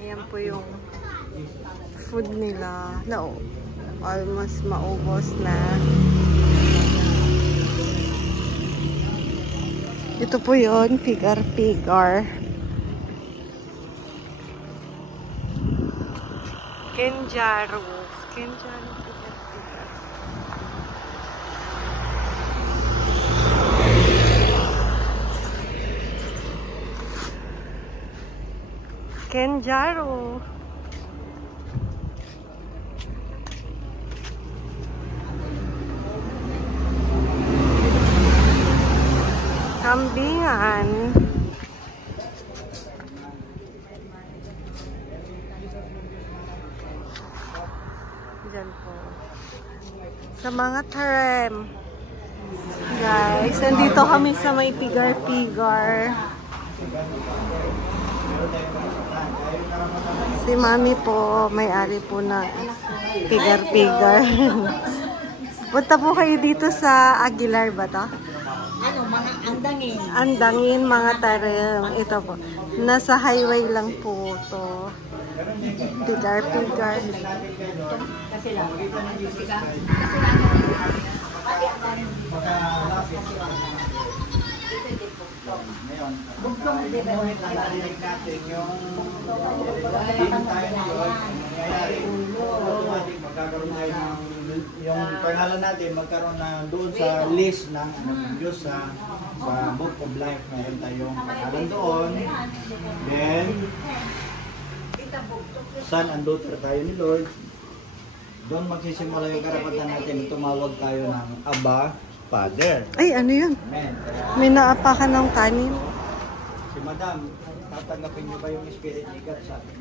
Ayan po yung food nila. No, almost maubos na. Ito po yun, pigar-pigar. Kenjaro. Kenjaro pigar-pigar. Kenjaro. Kambingan. Diyan po. Sa mga tarem. Guys, nandito kami sa may pigar-pigar. Si Mami po, may-ari po na pigar-pigar. Punta po kayo dito sa Aguilar ba to? Ano, mga andangin. Andangin, mga tarem. Ito po. Nasa highway lang po to. Pigar-pigar. Kasi lang. Ngayon, narinig natin yung team tayo ngayon, nangyayari, automatic magkakaroon tayo ng yung pangalan natin, magkaroon na doon sa list ng Diyos sa Book of Life. Mayroon tayong pangalan doon. Then, Son and daughter tayo ni Lord. Doon magsisimula yung karapatan natin, tumawag tayo ng Abba, Father. Ay, ano yun? Amen. May naapakan ng kanin. Si Madam, tatanggapin niyo ba yung Spirit ni God sa atin?